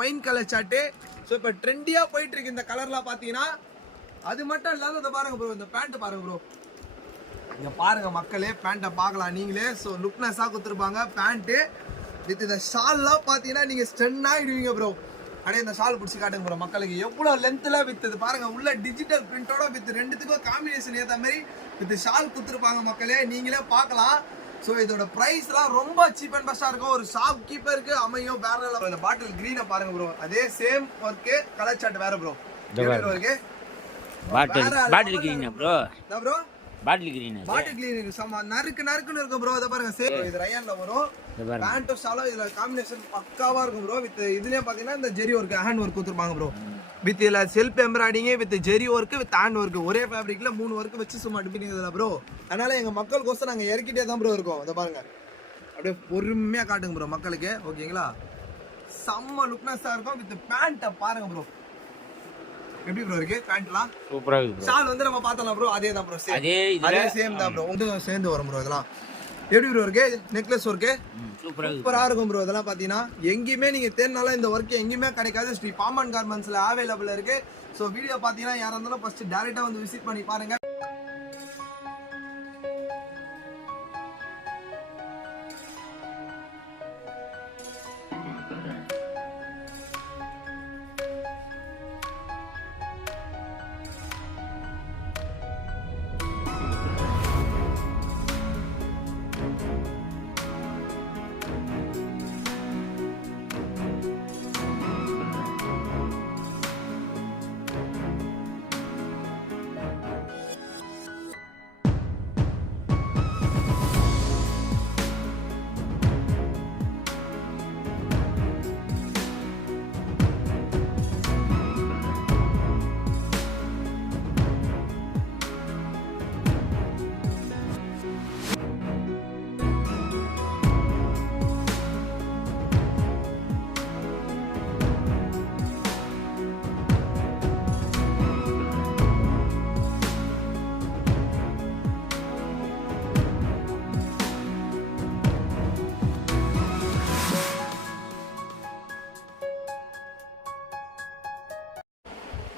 Wine colour chart. So இப்போ ட்ரெண்டியா போயிட்டு இருக்கு இந்த கலர்லாம் பாத்தீங்கன்னா. அது மட்டும் இல்லாம இத பாருங்க ப்ரோ, இந்த பேண்ட் பாருங்க ப்ரோ. இங்க பாருங்க மக்களே, பேண்ட்டை பார்க்கலாம் நீங்களே. ஸோ லுக்னஸா கொடுத்துருப்பாங்க பேண்ட் வித் இந்த ஷால்லாம் பாத்தீங்கன்னா நீங்க ஸ்டன் ஆயிடுவீங்க ப்ரோ. அப்படியே இந்த ஷால் பிடிச்சி காட்டுங்க ப்ரோ மக்களுக்கு. எவ்வளவு லென்த்ல வித் இது பாருங்க, உள்ள டிஜிட்டல் பிரிண்டோட வித் ரெண்டுத்துக்கும் காம்பினேஷன் ஏற்ற மாதிரி வித் ஷால் கொடுத்துருப்பாங்க மக்களே, நீங்களே பார்க்கலாம். ஸோ இதோட ப்ரைஸ்லாம் ரொம்ப சீப் அண்ட் பெஸ்ட்டாக இருக்கும். ஒரு ஷாப் கீப்பருக்கு அமையும். வேற இந்த பாட்டில் கிரீனை பாருங்க ப்ரோ, அதே சேம் ஒர்க்கு, கலர் சார்ட் வேற ப்ரோ. இருக்கு bottle green bro. Bro bottle green, bottle green சம நறுக்குன்னு இருக்கும் ப்ரோ. இத பாருங்க, சேம் இது ரயான்ல வரும். பேண்ட் ஷாலும் இதுல காம்பினேஷன் பக்காவா இருக்கும் ப்ரோ. வித் இதுலயே பாத்தீங்கன்னா இந்த ஜெரி ஒர்க், ஹேண்ட் ஒர்க் கொடுத்துருப்பாங்க ப்ரோ. வித் இதுல self embroidering with zari work with hand work, ஒரே ஃபேப்ரிக்ல 3 ஒர்க் வச்சு சும்மா அடிப்பீங்க ப்ரோ. அதனால எங்க மக்களுக்கோசம் நாங்க இறக்கிட்டே தான் ப்ரோ இருக்கோம். இத பாருங்க, அப்படியே பொறுமையா காட்டுங்க ப்ரோ மக்களுக்கு, ஓகேங்களா? செம்ம லுக்னஸா இருக்கும். வித் பேண்ட்டை பாருங்க ப்ரோ, எப்படி ப்ரோ இருக்கு பேண்ட்லாம்? சூப்பரா இருக்கு. ஷால் வந்து நம்ம பார்த்தலாம் ப்ரோ, அதே தான் ப்ரோ, அதே சேம் தான் ப்ரோ. வந்து சேர்ந்து வரும் ப்ரோ. இதெல்லாம் எப்படி ப்ரோ இருக்கு? நெக்லஸ் ஒர்க்கு சூப்பரா இருக்கும் ப்ரோ. இதெல்லாம் பாத்தீங்கன்னா எங்கேயுமே நீங்க தேடினாலும் இந்த ஒர்க் எங்கேயுமே கிடைக்காது. ஸ்ரீ பாம்பன் கார்மெண்ட்ஸ்ல அவைலபிள் இருக்கு. ஸோ வீடியோ பாத்தீங்கன்னா யாரா இருந்தாலும் ஃபர்ஸ்ட் டைரக்டா வந்து விசிட் பண்ணி பாருங்க.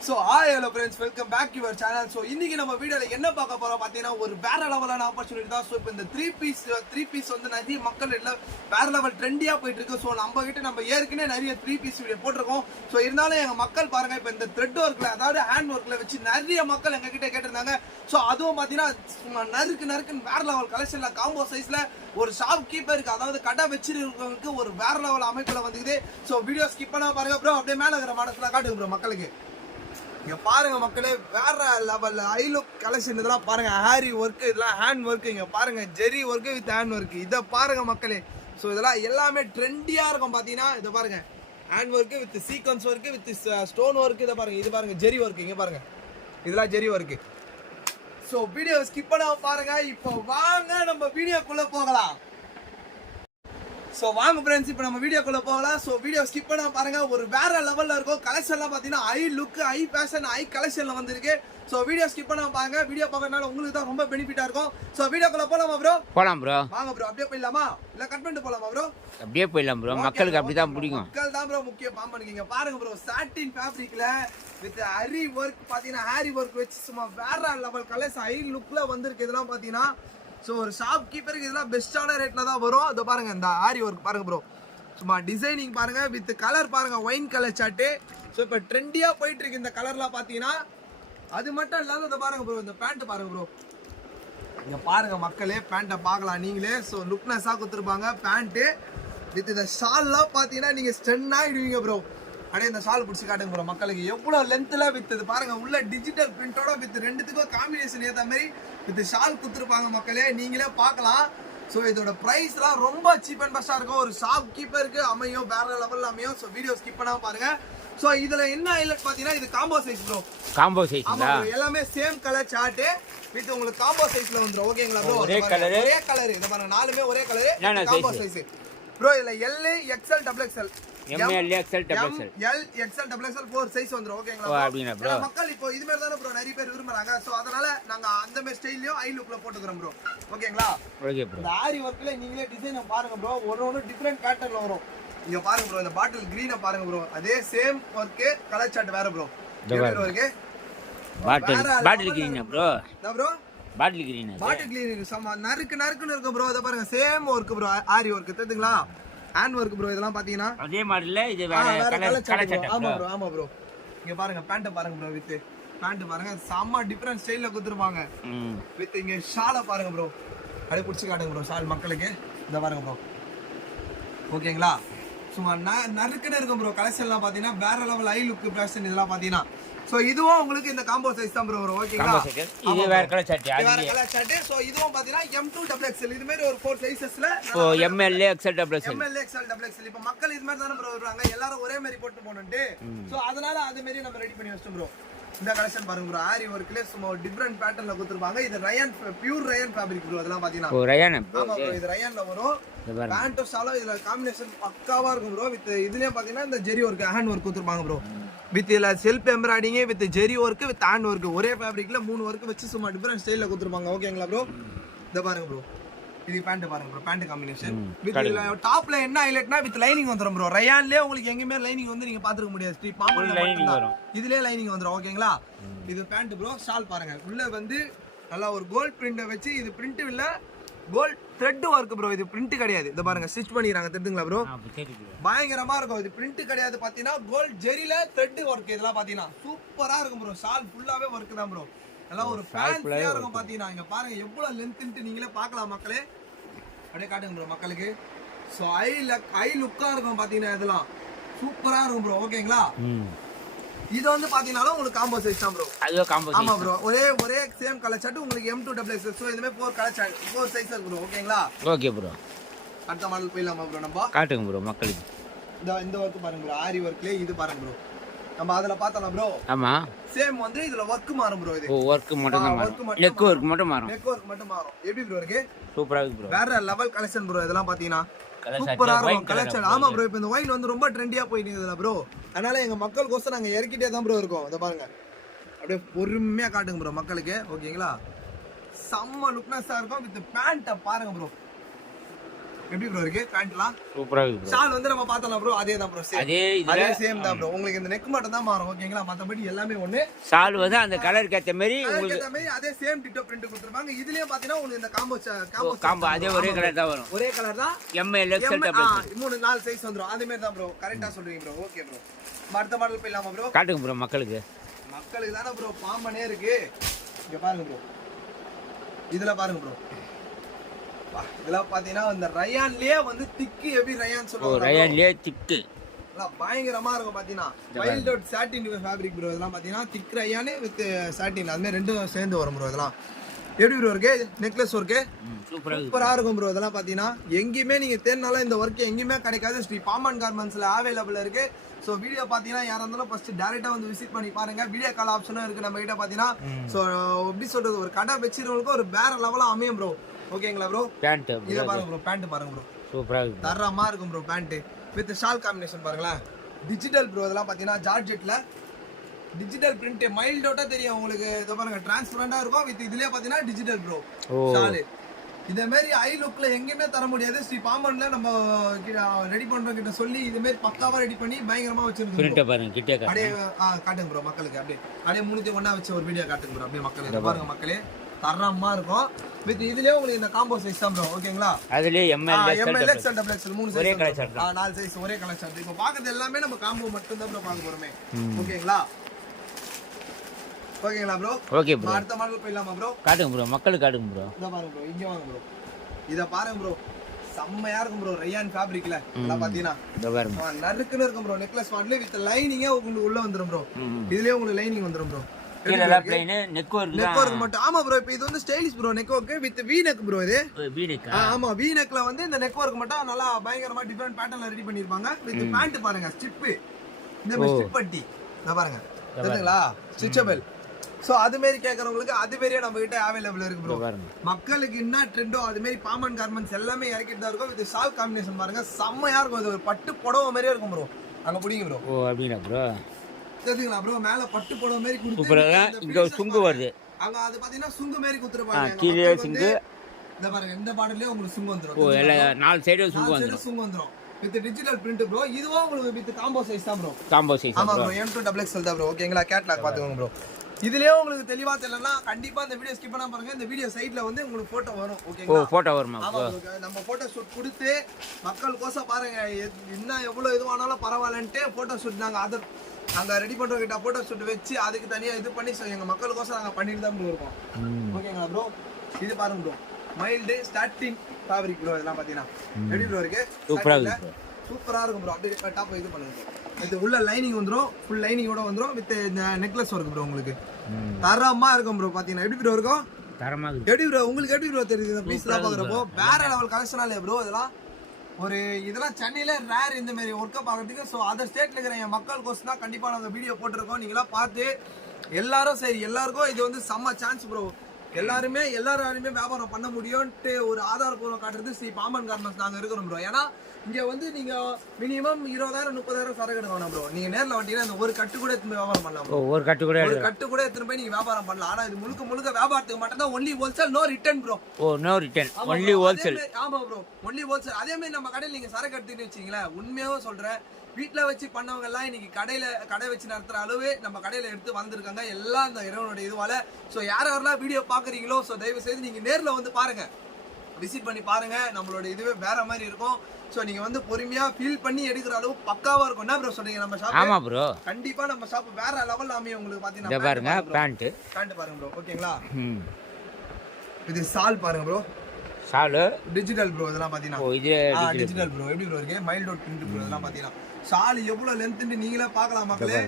So hello friends, welcome back to your channel. So இன்னைக்கு நம்ம வீடியோவில் என்ன பார்க்க போகிறோம் பார்த்தீங்கன்னா, ஒரு வேற லெவலான ஆப்பர்ச்சுனிட்டி தான். ஸோ இப்போ இந்த த்ரீ பீஸ் வந்து நிறைய மக்கள் இல்லை வேற லெவல் ட்ரெண்டியாக போயிட்டு இருக்கு. ஸோ நம்ம கிட்ட நம்ம ஏற்கனவே நிறைய 3 பீஸ் வீடியோ போட்டிருக்கோம். ஸோ இருந்தாலும் எங்கள் மக்கள் பாருங்க, இப்போ இந்த த்ரெட் ஒர்க்கில், அதாவது ஹேண்ட் ஒர்க்கில் வச்சு நிறைய மக்கள் எங்ககிட்ட கேட்டிருந்தாங்க. ஸோ அதுவும் பார்த்தீங்கன்னா நறுக்குன்னு வேற லெவல் கலெக்ஷனில் காம்போ சைஸில் ஒரு ஷாப் கீப்பருக்கு, அதாவது கடை வச்சிருக்கவங்களுக்கு ஒரு வேற லெவல் அமைப்பில் வந்துக்குது. ஸோ வீடியோ ஸ்கிப் பண்ணா பாருங்க ப்ரோ. அப்படியே மேலே இருக்கிற மாடத்துல காட்டுங்க ப்ரோ மக்களுக்கு. இங்க பாருங்க மக்களே, வேற லெவல் ஐ லுக் கலெக்ஷன். இதெல்லாம் பாருங்க, ஹேரி ஒர்க், இதெல்லாம் ஹேண்ட் ஒர்க். இங்க பாருங்க ஜெரி ஒர்க் வித் ஹேண்ட் ஒர்க். இதை பாருங்க மக்களே. ஸோ இதெல்லாம் எல்லாமே ட்ரெண்டியா இருக்கும். பாத்தீங்கன்னா இதை பாருங்க, hand work with sequins work with stone work. இதை பாருங்க, இது பாருங்க ஜெரி ஒர்க். இங்க பாருங்க, இதெல்லாம் ஜெரி ஒர்க். ஸோ வீடியோ ஸ்கிப் பண்ணாம பாருங்க. இப்போ வாங்க நம்ம வீடியோக்குள்ள போகலாம். ஸோ வாங்க ஃப்ரெண்ட்ஸ், இப்போ நம்ம வீடியோக்குள்ள போகலாம். ஸோ வீடியோ ஸ்கிப் பண்ணாம பாருங்க. ஒரு வேற லெவல்ல இருக்கும் கலெக்ஷன்லாம். பார்த்தீங்கன்னா ஐ லுக், ஐ ஃபேஷன், ஐ கலெக்ஷன்ல வந்திருக்கு. ஸோ வீடியோ ஸ்கிப் பண்ணாம பாருங்க. வீடியோ பார்க்கறதுனால உங்களுக்கு தான் ரொம்ப பெனிஃபிட்டா இருக்கும். ஸோ வீடியோக்குள்ள போலாமா ப்ரோ? போலாம் ப்ரோ. வாங்க ப்ரோ, அப்படியே போயிடலாமா இல்ல கட் பண்ணிட்டு போலாமா ப்ரோ? அப்படியே போயிடலாம் ப்ரோ, மக்களுக்கு அப்படிதான் பிடிக்கும். மக்கள் தான் ப்ரோ முக்கியம். பாம்பனுக்கு பாருங்க ப்ரோ, சாட்டின் ஃபேப்ரிக்ல வித் ஹரி ஒர்க், பார்த்தீங்கன்னா ஹேரி ஒர்க் வச்சு சும்மா வேற லெவல் கலர்ஸ் ஐ லுக்ல வந்திருக்கு. இதெல்லாம் பார்த்தீங்கன்னா ஸோ ஒரு ஷாப் கீப்பருக்கு இதெல்லாம் பெஸ்ட்டான ரேட்ல தான் வரும். இதை பாருங்க, இந்த ஆரி ஒர்க் பாருங்க ப்ரோ, சும்மா டிசைனிங் பாருங்க வித் கலர் பாருங்க, ஒயின் கலர் சார்ட். ஸோ இப்போ ட்ரெண்டியா போயிட்டு இருக்கு இந்த கலர்லாம் பார்த்தீங்கன்னா. அது மட்டும் இல்லாம இதை பாருங்க ப்ரோ, இந்த பேண்ட் பாருங்க ப்ரோ. இங்க பாருங்க மக்களே, பேண்ட்டை பார்க்கலாம் நீங்களே. ஸோ லுக்னஸா கொடுத்துருப்பாங்க பேண்ட் வித் இந்த ஷால்லாம் பார்த்தீங்கன்னா நீங்க ஸ்டன் ஆயிடுவீங்க ப்ரோ. அப்படியே இந்த ஷால் பிடிச்சி காட்டுங்க ப்ரோ மக்களுக்கு. எவ்வளவு லென்த்ல வித் இது பாருங்க, உள்ள டிஜிட்டல் பிரிண்டோட வித் ரெண்டுத்துக்கும் காம்பினேஷன் ஏற்ற மாதிரி வித் ஷால் கொடுத்துருப்பாங்க மக்களே, நீங்களே பார்க்கலாம். ஸோ இதோட ப்ரைஸ்லாம் ரொம்ப சீப் அண்ட் பெஸ்ட்டாக இருக்கும். ஒரு ஷாப் கீப்பருக்கு அமையும், வேற லெவலில் அமையும். ஸோ வீடியோ ஸ்கிப் பண்ணாம பாருங்க. ஸோ இதுல என்ன ஹைலைட் பார்த்தீங்கன்னா, இது combo size bro. Combo size எல்லாமே சேம் கலர் சார்ட் வித் உங்களுக்கு காம்போ சைஸ்ல வந்துரும். ஓகேங்களா ப்ரோ? ஒரே கலர். இத பாருங்க, நாலுமே ஒரே கலர் காம்போ சைஸ் ப்ரோ. இதுல L, XL, double XL, ML, XL, double XL, L, XL, double XL 4 size வந்துரும். ஓகேங்களா? அப்படினா ப்ரோ, மக்கள் இப்போ இது மாதிரி தான ப்ரோ நிறைய பேர் விரும்புறாங்க. சோ அதனால நாங்க அந்த மாதிரி ஸ்டைல்லயும் ஐ லுக்ல போட்டுக்கறோம் ப்ரோ. ஓகேங்களா? Okay bro. இந்த ஆரி வர்க்ல நீங்களே டிசைன் பாருங்க ப்ரோ, ஒரு டிஃபரண்ட் பேட்டர்ன்ல வரும். இங்க பாருங்க ப்ரோ, இந்த பாட்டில் கிரீனை பாருங்க ப்ரோ, அதே சேம் ஒர்க்கு, கலர் சார்ட் வேற ப்ரோ. இருக்கு bottle green bro. Bro bottle green, bottle green சம நறுக்குன்னு இருக்கும் ப்ரோ. இத பாருங்க சேம் ஒர்க் ப்ரோ, ஆரி ஒர்க் தெரியுங்களா, ஹேண்ட் ஒர்க் ப்ரோ. இதெல்லாம் பாத்தீங்கன்னா அதே மாடல்ல இது வேற கலர் சார்ட். ஆமா ப்ரோ. இங்க பாருங்க பேண்ட் பாருங்க ப்ரோ, வித் பேண்ட் பாருங்க செம்ம டிஃபரண்ட் ஸ்டைல்ல கொடுத்துருப்பாங்க. வித் இங்க ஷாலை பாருங்க ப்ரோ, அப்படியே பிடிச்சி காட்டுங்க ப்ரோ ஷால் மக்களுக்கு. இந்த பாருங்க ப்ரோ, ஓகேங்களா. சும்மா நறுக்குன்னு இருக்கும் ப்ரோ. கலெக்ஷன்லாம் பாத்தீங்கன்னா வேற லெவல் ஐ லுக் ஃபேஷன். இதெல்லாம் பாத்தீங்கன்னா சோ இதுவும் உங்களுக்கு இந்த காம்போ சைஸ் தான் ப்ரோ வரும். ஓகேங்களா, இது வேற கலர் சார்ட். வேற கலர் சார்ட். சோ இதுவும் பாத்தீங்கன்னா M2 XXL இது மாதிரி ஒரு 4 சைஸஸ்ல. ஓ ML XL XXL. ML XL XXL. இப்போ மக்கள் இது மாதிரி தான ப்ரோ வருவாங்க, எல்லாரும் ஒரே மாதிரி போட்டு போணும்ட்டு. சோ அதனால அது மாதிரி நம்ம ரெடி பண்ணி வச்சிட்டோம் ப்ரோ. இந்த கலெக்ஷன் பாருங்க ப்ரோ, ஆரி ஒர்க்ல சும்மா டிஃபரண்ட் பேட்டர்ன்ல கொடுத்திருப்பாங்க. இது rayon pure rayon fabric bro. அதெல்லாம் பாத்தீங்கன்னா ஓ ரயான். ஆமா ப்ரோ, இது ரயான்ல வரும். பேண்ட் ஷாலும் இதுல காம்பினேஷன் பக்காவா இருக்கும் ப்ரோ. வித் இதுலயே பாத்தீங்கன்னா இந்த ஜெரி ஒர்க், ஹேண்ட் ஒர்க் கொடுத்திருப்பாங்க ப்ரோ. வித் இதுல self embroidering with zari work with hand work, ஒரே ஃபேப்ரிக்ல 3 ஒர்க் வச்சு சும்மா டிஃபரண்ட் ஸ்டைல்ல கொடுத்திருப்பாங்க. ஓகேங்களா ப்ரோ. இத பாருங்க ப்ரோ, இது பேண்ட் பாருங்க ப்ரோ, பேண்ட் காம்பினேஷன். வித் இதுல டாப்ல என்ன ஹைலைட்னா வித் லைனிங் வந்துரும் ப்ரோ. ரயான்லயே உங்களுக்கு எங்கயுமே லைனிங் வந்து நீங்க பாத்துக்க முடியாது. ஸ்ட்ரீட் பாம்பன்ல மட்டும் வரும், இதுலயே லைனிங் வந்துரும். ஓகேங்களா. இது பேண்ட் ப்ரோ. ஷால் பாருங்க, உள்ள வந்து நல்லா ஒரு கோல்ட் பிரிண்ட் வச்சு, இது பிரிண்ட் இல்ல கோல்ட் த்ரெட் ஒர்க் ப்ரோ. இது பிரிண்ட் கிடையாது. இத பாருங்க ஸ்டிட்ச் பண்ணிறாங்க தெரியுங்களா ப்ரோ. பயங்கரமா இருக்கும். இது பிரிண்ட் கிடையாது பாத்தீங்கன்னா, கோல்ட் ஜெரில த்ரெட் ஒர்க். இதெல்லாம் பாத்தீங்கன்னா சூப்பரா இருக்கும் ப்ரோ. ஷால் ஃபுல்லாவே ஒர்க் தான் ப்ரோ. நல்லா ஒரு ஃபேன்சியா இருக்கும் பாத்தீங்கன்னா. இங்க பாருங்க எவ்வளவு லென்த்ன்ட்டு நீங்களே பார்க்கலாம் மக்களே. அப்படியே காட்டுங்க ப்ரோ மக்களுக்கு. சோ ஐ லுக்கா இருக்கும் பாத்தீங்கன்னா. இதெல்லாம் சூப்பரா இருக்கும் ப்ரோ. ஓகேங்களா. இது வந்து பாத்தீங்கன்னா உங்களுக்கு காம்போ சைஸ் தான் ப்ரோ. அது காம்போ சைஸ். ஆமா ப்ரோ, ஒரே சேம் கலர் சார்ட் உங்களுக்கு M2 XXL. சோ இதுமே 4 கலர் சார்ட், 4 சைஸ் இருக்கு ப்ரோ. ஓகேங்களா. Okay bro. அடுத்த மாடல் போயிடலாமா ப்ரோ நம்ம? காட்டுங்க ப்ரோ மக்களுக்கு. இந்த ஒர்க் பாருங்க ப்ரோ, ஆரி ஒர்க்லயே இது பாருங்க ப்ரோ. நம்ம அதுல பார்த்தலாம் ப்ரோ. ஆமா, சேம் வந்து இதுல ஒர்க் மாறும் ப்ரோ. இது ஒர்க் மட்டும் தான் மாறும், நெக் ஒர்க் மட்டும் மாறும். நெக் ஒர்க் மட்டும் மாறும். எப்படி ப்ரோ இருக்கு? சூப்பரா இருக்கு ப்ரோ. வேற லெவல் கலெக்ஷன் ப்ரோ. இதெல்லாம் பாத்தீங்கன்னா சூப்பரா இருக்கும் கலெக்ஷன். ஆமா ப்ரோ, இப்போ இந்த ஒயின் வந்து ரொம்ப ட்ரெண்டியா போயிட்டு இருக்குதுல ப்ரோ. அதனால எங்க மக்களுக்கோசம் நாங்க இறக்கிட்டே தான் ப்ரோ இருக்கோம். இத பாருங்க, அப்படியே பொறுமையா காட்டுங்க ப்ரோ மக்களுக்கு. ஓகேங்களா. செம்ம லுக்னஸா இருக்கும். வித் பேண்ட் பாருங்க ப்ரோ, எப்படி ப்ரோ இருக்கு பேண்ட்லாம்? சூப்பரா இருக்கு ப்ரோ. ஷால் வந்து நம்ம பார்த்தலாம் ப்ரோ, அதே தான் ப்ரோ. அதே சேம் தான் ப்ரோ. உங்களுக்கு இந்த நெக் மட்டும் தான் மாறும். ஓகேங்களா, மத்தபடி எல்லாமே ஒண்ணு. ஷால் வந்து அந்த கலருக்கு ஏத்த மாதிரி உங்களுக்கு அதே சேம் டிட்டோ பிரிண்ட் கொடுத்திருப்பாங்க. இதுலயே பாத்தீங்கன்னா உங்களுக்கு இந்த காம்போ அதே ஒரே கலர் தான் வரும். ஒரே கலர் தான். ML XL XXL 3-4 சைஸ் வந்துரும். அதே மாதிரி தான் ப்ரோ. கரெக்ட்டா சொல்றீங்க ப்ரோ. Okay bro. அடுத்த மாடல் போயிடலாமா ப்ரோ? காட்டுங்க ப்ரோ மக்களுக்கு. மக்களுக்கு தானே ப்ரோ பாம்பனே இருக்கு. இங்க பாருங்க ப்ரோ, இதுல பாருங்க ப்ரோ. இதெல்லாம் பாத்தீங்கன்னா இந்த ரயான்லயே வந்து திக்கு ஹெவி ரயான் சொல்லுவாங்க. ரயான்லயே திக்கு பயங்கரமா இருக்கும் பாத்தீங்கன்னா. வைல்ட் அவுட் சாட்டின் ஃபேப்ரிக் ப்ரோ. இதெல்லாம் பாத்தீங்கன்னா திக் ரயான் வித் சாட்டின், அது மாதிரி ரெண்டும் சேர்ந்து வரும் ப்ரோ. இதெல்லாம் எப்படி ப்ரோ இருக்கு? நெக்லஸ் ஒர்க்கு சூப்பரா இருக்கும் ப்ரோ. இதெல்லாம் பாத்தீங்கன்னா எங்கேயுமே நீங்க தேடினாலும் இந்த ஒர்க் எங்கேயுமே கிடைக்காது. ஸ்ரீ பாம்பன் கார்மெண்ட்ஸ்ல அவைலபிள் இருக்கு. ஸோ வீடியோ பார்த்தீங்கன்னா யாராக இருந்தாலும் ஃபர்ஸ்ட் டேரெக்டாக வந்து விசிட் பண்ணி பாருங்க. வீடியோ கால் ஆப்ஷனும் இருக்கு நம்ம கிட்ட பார்த்தீங்கன்னா. ஸோ எப்படி சொல்றது, ஒரு கடை வச்சிருக்கவங்களுக்கு ஒரு வேற லெவலாக அமையும் ப்ரோ. ஓகேங்களா ப்ரோ. பேண்ட் இதை பாருங்க ப்ரோ, பேண்ட் பாருங்க ப்ரோ, சூப்பரா இருக்கு, தரமா இருக்கும் bro. Pant with shawl combination பாருங்களேன். Digital bro. இதெல்லாம் பார்த்தீங்கன்னா ஜார்ஜெட்ல டிஜிட்டல் பிரிண்ட் மைல்ட் அவுட்டா தெரியும் உங்களுக்கு. இதை பாருங்க டிரான்ஸ்பரண்டா இருக்கும். வித் இதுலயே பார்த்தீங்கன்னா டிஜிட்டல் ப்ரோ ஷால். இதே மாதிரி ஐ லுக்ல எங்கேயுமே தர முடியாது. ஸ்ரீ பாம்பன்ல நம்ம ரெடி பண்றோம் கிட்ட சொல்லி இதே மாதிரி பக்காவா ரெடி பண்ணி பயங்கரமா வச்சிருக்கோம். பாருங்க கிட்ட அப்படியே காட்டுங்க ப்ரோ மக்களுக்கு. அப்படியே மூணுத்தையும் ஒண்ணா வச்சு ஒரு வீடியோ காட்டுங்க ப்ரோ. அப்படியே மக்களுக்கு பாருங்க மக்களே, தரமா இருக்கும். வித் இதுலயே உங்களுக்கு இந்த காம்போ சைஸ் தான் ப்ரோ. ஓகேங்களா. அதுலயே ML XL XXL 3 ஒரே கலர் சார்ட், 4 சைஸ் ஒரே கலர் சார்ட். இப்போ பாக்குறது எல்லாமே நம்ம காம்போ மட்டும் தான் ப்ரோ பார்க்க போறோமே. ஓகேங்களா. ஓகேங்களா ப்ரோ. Okay bro. அடுத்த மாடல் போயிடலாமா ப்ரோ? காட்டுங்க ப்ரோ மக்களுக்கு, காட்டுங்க ப்ரோ. இத பாருங்க ப்ரோ, இங்க வாங்க ப்ரோ. இத பாருங்க ப்ரோ, செம்மையா இருக்கும் ப்ரோ. ரயான் ஃபேப்ரிக்ல எல்லாம் பாத்தீங்கன்னா இத பாருங்க, நறுக்குன்னு இருக்கும் ப்ரோ. நெக்லஸ் மாடல் வித் லைனிங்கே உங்களுக்கு உள்ள வந்துரும் ப்ரோ. இதுலயே உங்களுக்கு லைனிங் வந்துரும் ப்ரோ. கீழல ப்ளைன் நெக் ஒர்க் மட்டும். ஆமா ப்ரோ, இப்போ இது வந்து stylish bro. Neck work with we neck bro. இது வி நெக். ஆமா, வி நெக்ல வந்து இந்த நெக் ஒர்க் மட்டும் நல்லா பயங்கரமா டிஃபரண்ட் பேட்டர்ன்ல ரெடி பண்ணிருப்பாங்க. வித் பேண்ட் பாருங்க, ஸ்டிப். இந்த மாதிரி ஸ்டிப் பட்டி இத பாருங்க, தெரியுங்களா? ஸ்டிச்சபிள். சோ அது மாதிரி கேக்குறவங்களுக்கு அது மாதிரியே நம்ம கிட்ட அவைலபிள் இருக்கு ப்ரோ. மக்களுக்கு என்ன ட்ரெண்டோ அது மாதிரி பாம்பன் கார்மெண்ட்ஸ் எல்லாமே இறக்கிட்டு தான் இருக்கும். வித் ஷால் காம்பினேஷன் பாருங்க, செம்மையா இருக்கும். இது ஒரு பட்டு புடவை மாதிரியே இருக்கும் ப்ரோ. அங்க புடிங்க ப்ரோ. ஓ அப்படினா ப்ரோ, தெரியுங்களா ப்ரோ? மேல பட்டு புடவை மாதிரி கொடுத்து சூப்பரா இங்க ஒரு சுங்கு வருது. அங்க அது பாத்தீங்கன்னா சுங்கு மாதிரி குத்துறப்பாங்க. கீழே சுங்கு. இத பாருங்க, இந்த பாடல்லே உங்களுக்கு சுங்கு வந்துரும். ஓ எல்லா நாலு சைடு சுங்கு வந்துரும். சுங்கு வந்துரும். With digital print bro. இதுவும் உங்களுக்கு வித் காம்போ சைஸ் தான் ப்ரோ. காம்போ சைஸ் ஆமா ப்ரோ, M2XXL தான் ப்ரோ. ஓகேங்களா, கேட்லாக் பாத்துக்கோங்க ப்ரோ. இதுலயே உங்களுக்கு தெளிவா தெரியலனா கண்டிப்பா இந்த வீடியோ ஸ்கிப் பண்ணாம பாருங்க. இந்த வீடியோ சைடுல வந்து உங்களுக்கு போட்டோ வரும். ஓகேங்களா, போட்டோ வருமா? ஆமா ப்ரோ, நம்ம போட்டோ ஷூட் கொடுத்து மக்களுக்கோசம் பாருங்க இன்னும் எவ்வளவு இதுவானாலும் பரவாயில்லன்ட்டு போட்டோ ஷூட் நாங்க ரெடி பண்றோம் கிட்ட போட்டோ ஷூட் வச்சு அதுக்கு தனியா இது பண்ணி எங்க மக்களுக்கோசம் நாங்க பண்ணிட்டு தான் ப்ரோ இருக்கோம். ஓகேங்களா ப்ரோ, இது பாருங்க bro, mild starting fabric bro. இதெல்லாம் பாத்தீங்கன்னா எப்படி ப்ரோ இருக்கு? சூப்பரா இருக்கு, சூப்பரா இருக்கும் ப்ரோ. அப்படியே டாப் இது பண்ணுங்க. இது உள்ள லைனிங் வந்துரும், ஃபுல் லைனிங்கோட வந்துரும் வித் நெக்லஸ் வர்க் ப்ரோ. உங்களுக்கு தரமா இருக்கும் ப்ரோ. பாத்தீங்கன்னா எப்படி ப்ரோ இருக்கும்? தரமா இருக்கு. எப்படி ப்ரோ உங்களுக்கு எப்படி ப்ரோ தெரியுது இந்த பீஸ்லாம் பாக்குறப்போ? வேற லெவல் கலெக்ஷனாலே ப்ரோ. இதெல்லாம் சென்னையில ரேர் இந்த மாதிரி ஒர்க்கை பார்க்கறதுக்கு. ஸோ அதர் ஸ்டேட்ல இருக்கிற என் மக்களுக்கோசம் தான் கண்டிப்பா நாங்க வீடியோ போட்டிருக்கோம். நீங்களா பார்த்து எல்லாரும் சரி, எல்லாருக்கும் இது வந்து செம்ம சான்ஸ் ப்ரோ. எல்லாராலுமே வியாபாரம் பண்ண முடியும்ட்டு ஒரு ஆதாரப்பூர்வம் காட்டுறது ஸ்ரீ பாமன் கார்மெண்ட்ஸ் நாங்க இருக்கிறோம் ப்ரோ. ஏன்னா இங்க வந்து நீங்க மினிமம் 20,000-30,000 சரக்கு எடுக்கணும் ப்ரோ. நீங்க நேர்ல வந்தீங்கன்னா இந்த ஒரு கட்டு கூட எடுத்து வியாபாரம் பண்ணலாம் ப்ரோ. ஒரு கட்டு கூட எடுத்துட்டு போய் நீங்க வியாபாரம் பண்ணலாம். ஆனா இது முழுக்க வியாபாரத்துக்கு மட்டும் தான். Only wholesale, no return bro. No return, only wholesale. ஆமா ப்ரோ, ஒன்லி ஹோல்சேல். அதே மாதிரி நம்ம கடையில் நீங்க சரக்கு எடுத்துன்னு வச்சீங்களேன், உண்மையாவே சொல்றேன், வீட்டுல வச்சு பண்ணவங்க எல்லாம் இன்னைக்கு கடை வச்சு நடத்துற அளவு நம்ம கடையில எடுத்து வந்திருக்காங்க எல்லாம் இந்த இறைவனுடைய இதுவால. சோ யாரெல்லாம் வீடியோ பாக்குறீங்களோ சோ தயவு செய்து நீங்க நேர்ல வந்து பாருங்க, விசிட் பண்ணி பாருங்க. நம்மளோட இதுவே வேற மாதிரி இருக்கும். சோ நீங்க வந்து பொறுமையா ஃபீல் பண்ணி எடுக்கிற அளவு பக்காவா இருக்கும். என்ன ப்ரோ சொல்றீங்க? நம்ம ஷாப் ஆமா ப்ரோ, கண்டிப்பா நம்ம ஷாப் வேற லெவல்ல அமையும் உங்களுக்கு. பாத்தீங்கன்னா பாருங்க பேண்ட் பாருங்க ப்ரோ. ஓகேங்களா, இது சால் பாருங்க ப்ரோ. சால் டிஜிட்டல் ப்ரோ. இதெல்லாம் பாத்தீங்கன்னா இது டிஜிட்டல் ப்ரோ. எப்படி ப்ரோ இருக்கு? Mild out print bro. இதெல்லாம் பாத்தீங்கன்னா சால் எவ்வளவு லென்த்னு நீங்களே பார்க்கலாம் மக்களே.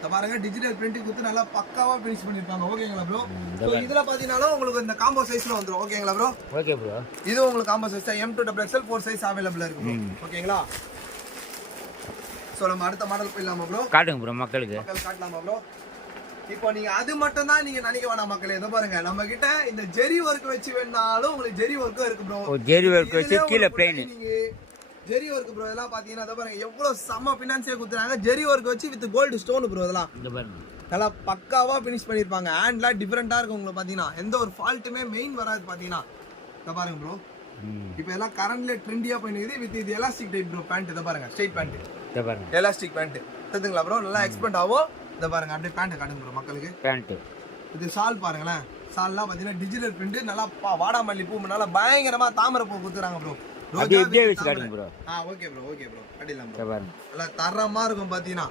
இத பாருங்க, டிஜிட்டல் பிரிண்ட் கொடுத்து நல்லா பக்காவா ஃபினிஷ் பண்ணிருக்காங்க. ஓகேங்களா ப்ரோ? சோ இதுல பாத்தீங்கன்னா உங்களுக்கு இந்த காம்போ சைஸ்ல வந்துரும். ஓகேங்களா ப்ரோ? ஓகே ப்ரோ, இது உங்களுக்கு காம்போ சைஸ் M2XXL 4 சைஸ் அவேலபிளா இருக்கு ப்ரோ. ஓகேங்களா, சோ நம்ம அடுத்த மாடல் போயிடலாமா ப்ரோ? காட்டுங்க ப்ரோ, மக்கள் காட்டலாமா ப்ரோ? இப்போ நீங்க அது மட்டும் தான் நீங்க நினைக்க வேணாம் மக்களே. இத பாருங்க, நம்ம கிட்ட இந்த ஜெரி ஒர்க் வச்சு வேணாலும் உங்களுக்கு ஜெரி ஒர்க்கும் இருக்கு ப்ரோ. ஜெரி ஒர்க் வச்சு கீழ பிளைன் ஜெரி ஒர்க் ப்ரோ. இதெல்லாம் பாத்தீங்கன்னா இத பாருங்க எவ்வளவு செம்ம ஃபினான்ஸியா குடுக்குறாங்க. ஜெரி ஒர்க் வச்சு வித் கோல்டு ஸ்டோன் ப்ரோ. இதெல்லாம் இங்க பாருங்க நல்லா பக்காவா ஃபினிஷ் பண்ணிருப்பாங்க. ஹேண்ட்ல டிஃபரெண்டா இருக்கும் உங்களுக்கு. பாத்தீங்கன்னா எந்த ஒரு ஃபால்ட்டுமே மெயின் வராது. பாத்தீங்கன்னா இத பாருங்க ப்ரோ, இப்போ எல்லாம் கரண்ட்ல ட்ரெண்டியா பண்ணிக்குது வித் இது எலாஸ்டிக் டைப் ப்ரோ. பேண்ட் இத பாருங்க, ஸ்ட்ரைட் பேண்ட். இத பாருங்க, எலாஸ்டிக் பேண்ட் தெரியுங்களா ப்ரோ? நல்லா எக்ஸ்பெண்ட் ஆகும். இத பாருங்க, அப்படியே பேண்ட் காட்டுங்க ப்ரோ மக்களுக்கு. பேண்ட் இது ஷால் பாருங்களேன். ஷால்லாம் பாத்தீங்கன்னா டிஜிட்டல் பிரிண்ட் நல்லா வாடாமல்லி பூ நல்லா பயங்கரமா தாமரை பூ கொடுத்துறாங்க ப்ரோ. அப்படியே வச்சு காட்டுங்க bro. Okay bro, okay bro, காட்டிடலாம் ப்ரோ. நல்லா தரமா இருக்கும் பாத்தீங்கன்னா.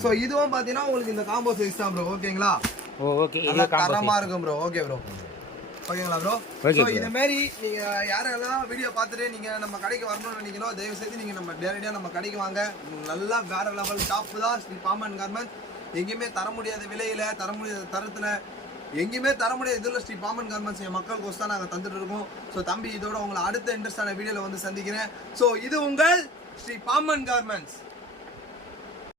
சோ இதுவும் பாத்தீங்கன்னா உங்களுக்கு இந்த காம்போ சைஸ் தான் ப்ரோ. ஓகேங்களா, ஓகே, இது தரமா இருக்கும் ப்ரோ. ஓகே ப்ரோ, ஓகேங்களா ப்ரோ? சோ இந்த மாதிரி நீங்க யாரெல்லாம் வீடியோ பார்த்துட்டு நீங்க நம்ம கடைக்கு வரணும்னு நினைக்கிறோ தயவு செய்து நீங்க நம்ம நேரடியா நம்ம கடைக்கு வாங்க. நல்லா வேற லெவல் ஷாப் தான் ஸ்ரீ பாமன் கார்மெண்ட்ஸ். எங்கேயுமே தர முடியாத விலையில, தர முடியாத தரத்துல, எங்கேயுமே தர முடியாது இதுல ஸ்ரீ பாமன் கார்மெண்ட்ஸ் என் மக்களுக்கு தான் நாங்க தந்துட்டு இருக்கோம். ஸோ தம்பி இதோட உங்களை அடுத்த இன்ட்ரெஸ்டான வீடியோல வந்து சந்திக்கிறேன். ஸோ இது உங்கள் ஸ்ரீ பாமன் கார்மெண்ட்ஸ்.